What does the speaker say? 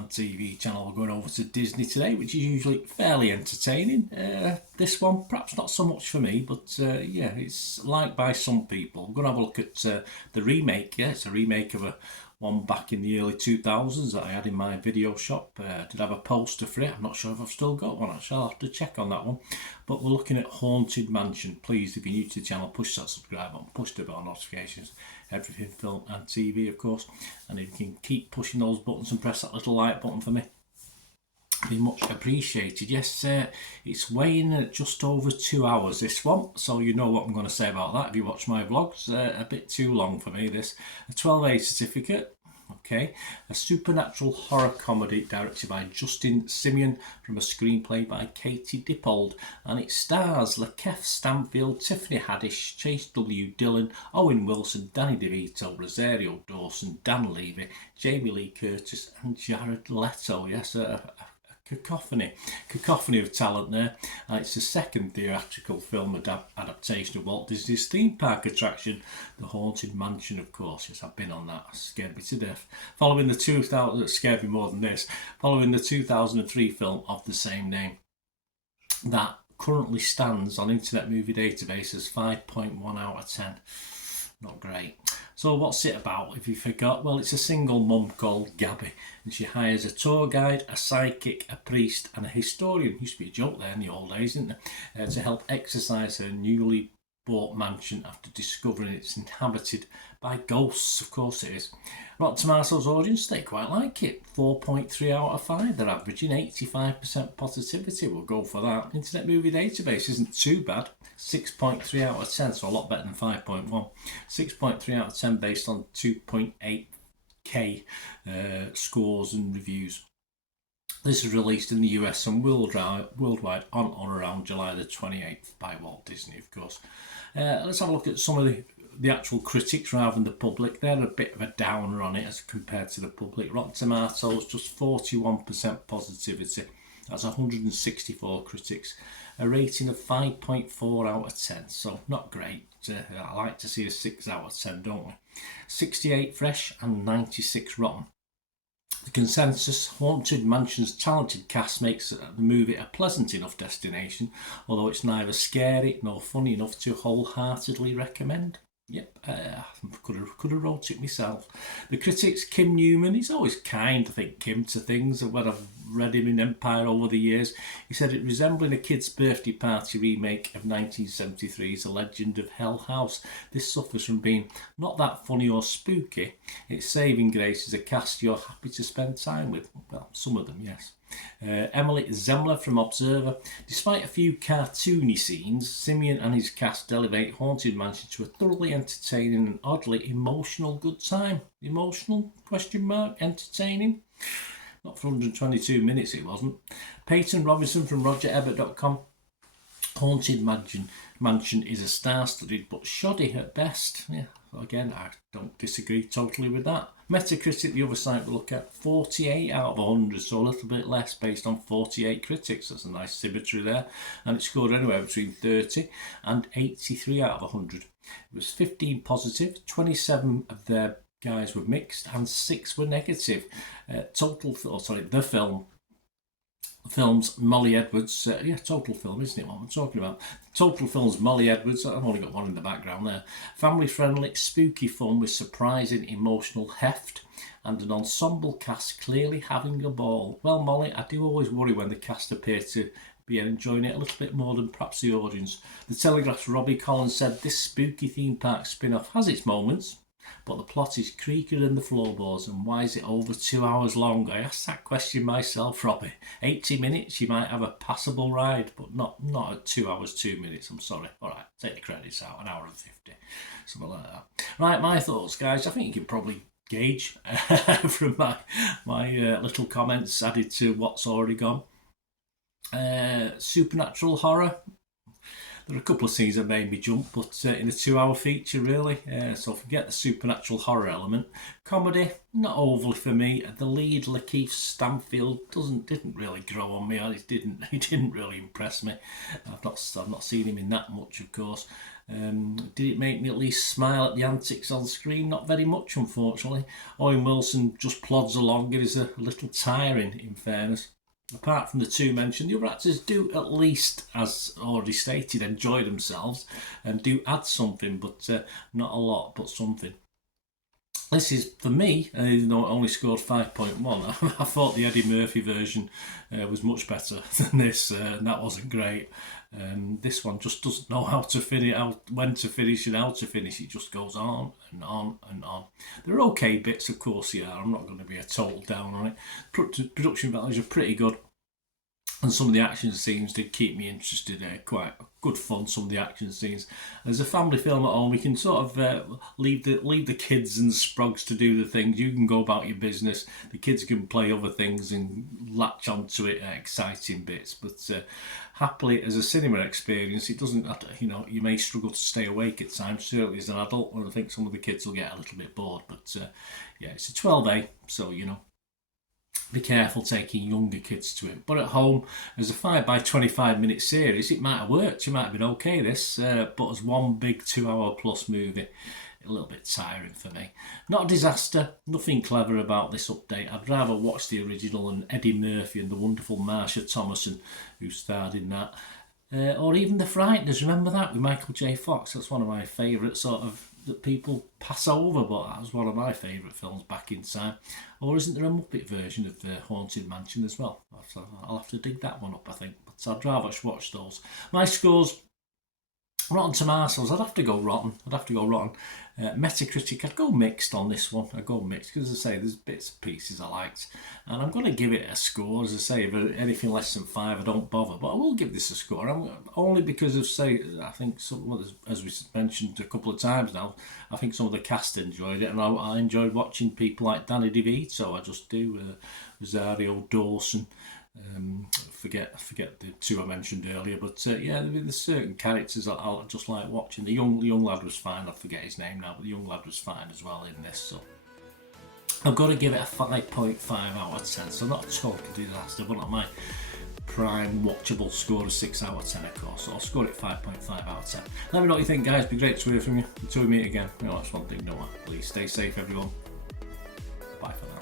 and TV channel. We're going over to Disney today, which is usually fairly entertaining. This one, perhaps not so much for me, but yeah, it's liked by some people. We're going to have a look at the remake. Yeah, it's a remake of one back in the early 2000s that I had in my video shop. Did have a poster for it. I'm not sure if I've still got one, actually. I'll have to check on that one. But we're looking at Haunted Mansion. Please, if you're new to the channel, push that subscribe button, push the bell notifications. Everything film and TV, of course. And if you can keep pushing those buttons and press that little like button for me, be much appreciated. Yes, it's weighing at just over 2 hours, this one, so you know what I'm going to say about that if you watch my vlogs. A bit too long for me, this. A 12A certificate. Okay, a supernatural horror comedy directed by Justin Simien from a screenplay by Katie Dippold, and it stars Lakeith Stanfield, Tiffany Haddish, Chase W. Dillon, Owen Wilson, Danny DeVito, Rosario Dawson, Dan Levy, Jamie Lee Curtis and Jared Leto. Yes, a cacophony of talent there. It's the second theatrical film adaptation of Walt Disney's theme park attraction, The Haunted Mansion, of course. Yes, I've been on that. It scared me to death. Scared me more than this. Following the 2003 film of the same name, that currently stands on Internet Movie Database as 5.1 out of 10. Not great. So what's it about, if you forgot? Well, it's a single mum called Gabby, and she hires a tour guide, a psychic, a priest and a historian, used to be a joke there in the old days, didn't it, to help exorcise her newly bought mansion after discovering it's inhabited by ghosts. Of course it is. Rotten Tomatoes audience, they quite like it. 4.3 out of 5. They're averaging 85% positivity. We'll go for that. Internet Movie Database isn't too bad. 6.3 out of 10, so a lot better than 5.1. 6.3 out of 10 based on 2.8k scores and reviews. This is released in the US and worldwide on or around July the 28th by Walt Disney, of course. Let's have a look at some of the actual critics rather than the public. They're a bit of a downer on it as compared to the public. Rotten Tomatoes, just 41% positivity. That's 164 critics. A rating of 5.4 out of 10, so not great. I like to see a 6 out of 10, don't we? 68 fresh and 96 rotten. The consensus: Haunted Mansion's talented cast makes the movie a pleasant enough destination, although it's neither scary nor funny enough to wholeheartedly recommend. Yep, could have wrote it myself. The critics, Kim Newman, he's always kind, I think, Kim, to things. When I've read him in Empire over the years, he said it resembling a kid's birthday party remake of 1973's The Legend of Hell House. This suffers from being not that funny or spooky. Its saving grace is a cast you're happy to spend time with. Well, some of them, yes. Emily Zemler from Observer. Despite a few cartoony scenes, Simeon and his cast elevate Haunted Mansion to a thoroughly entertaining and oddly emotional good time. Emotional? ? Entertaining? Not for 122 minutes it wasn't. Peyton Robinson from RogerEbbett.com. Haunted Mansion is a star-studded but shoddy at best. Yeah, again, I don't disagree totally with that. Metacritic, the other site we look at, 48 out of 100, so a little bit less based on 48 critics. That's a nice symmetry there. And it scored anywhere between 30 and 83 out of 100. It was 15 positive, 27 of their guys were mixed and 6 were negative. The film's Molly Edwards, Total Film, isn't it what I'm talking about? Total Film's Molly Edwards, I've only got one in the background there. Family friendly, spooky fun with surprising emotional heft and an ensemble cast clearly having a ball. Well, Molly, I do always worry when the cast appear to be enjoying it a little bit more than perhaps the audience. The Telegraph's Robbie Collins said this spooky theme park spin-off has its moments, but the plot is creakier than the floorboards, and why is it over 2 hours long? I asked that question myself, Robbie. 80 minutes, you might have a passable ride, but not at 2 hours, 2 minutes, I'm sorry. Alright, take the credits out, 1 hour and 50, something like that. Right, my thoughts, guys. I think you can probably gauge from my little comments added to what's already gone. Supernatural horror. There are a couple of scenes that made me jump, but in a 2-hour feature, really. So forget the supernatural horror element. Comedy, not overly for me. The lead, Lakeith Stanfield, didn't really grow on me. He didn't really impress me. I've not seen him in that much, of course. Did it make me at least smile at the antics on screen? Not very much, unfortunately. Owen Wilson just plods along. It is a little tiring, in fairness. Apart from the two mentioned, the other actors do at least, as already stated, enjoy themselves and do add something, but not a lot, but something. This is, for me, even though it only scored 5.1, I thought the Eddie Murphy version was much better than this, and that wasn't great. This one just doesn't know how to finish, when to finish and how to finish. It just goes on and on and on. There are okay bits, of course, yeah. I'm not going to be a total down on it. Production values are pretty good. And some of the action scenes did keep me interested. Quite good fun, some of the action scenes. As a family film at home, we can sort of leave the kids and the sprogs to do the things. You can go about your business. The kids can play other things and latch onto it, exciting bits. But happily, as a cinema experience, it doesn't. You may struggle to stay awake at times. Certainly as an adult, and I think some of the kids will get a little bit bored. But yeah, it's a 12A, so be careful taking younger kids to it. But at home, as a 5 by 25 minute series, it might have worked. It might have been okay, this. But as one big 2-hour plus movie, a little bit tiring for me. Not a disaster. Nothing clever about this update. I'd rather watch the original and Eddie Murphy and the wonderful Marsha Thomason, who starred in that. Or even The Frighteners. Remember that with Michael J. Fox? That's one of my favourite sort of that people pass over, but that was one of my favourite films back in time. Or isn't there a Muppet version of the Haunted Mansion as well? I'll have to dig that one up, I think. But I'd rather watch those. My scores: Rotten Tomatoes, I'd have to go rotten. Metacritic, I'd go mixed on this one. I'd go mixed because, as I say, there's bits and pieces I liked. And I'm going to give it a score. As I say, if anything less than 5, I don't bother. But I will give this a score. Only because of, I think, as we mentioned a couple of times now, I think some of the cast enjoyed it. And I enjoyed watching people like Danny DeVito. I just do. Rosario Dawson. Forget the two I mentioned earlier, but yeah, there's certain characters I just like watching. The young lad was fine. I forget his name now, but the young lad was fine as well in this. So I've got to give it a 5.5 out of 10. So not a total disaster, but not my prime watchable score of 6 out of 10, of course. So I'll score it 5.5 out of 10. Let me know what you think, guys. It'd be great to hear from you. Until we meet again, that's one thing. Noah, please stay safe, everyone. Bye for now.